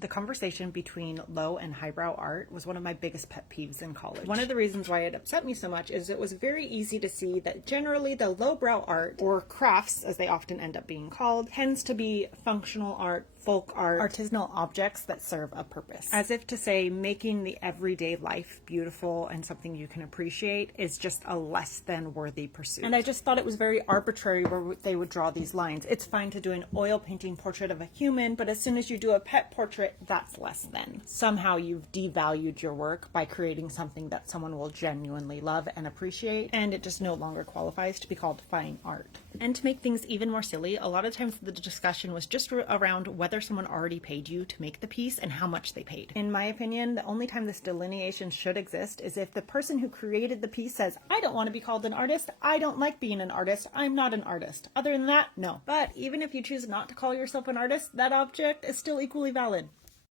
The conversation between low and highbrow art was one of my biggest pet peeves in college. One of the reasons why it upset me so much is it was very easy to see that generally the lowbrow art, or crafts as they often end up being called, tends to be functional art, folk art, artisanal objects that serve a purpose. As if to say making the everyday life beautiful and something you can appreciate is just a less than worthy pursuit. And I just thought it was very arbitrary where they would draw these lines. It's fine to do an oil painting portrait of a human, but as soon as you do a pet portrait, that's less than. Somehow you've devalued your work by creating something that someone will genuinely love and appreciate, and it just no longer qualifies to be called fine art. And to make things even more silly, a lot of times the discussion was just around whether someone already paid you to make the piece and how much they paid. In my opinion, the only time this delineation should exist is if the person who created the piece says, I don't want to be called an artist, I don't like being an artist, I'm not an artist. Other than that, no. But even if you choose not to call yourself an artist, that object is still equally valid.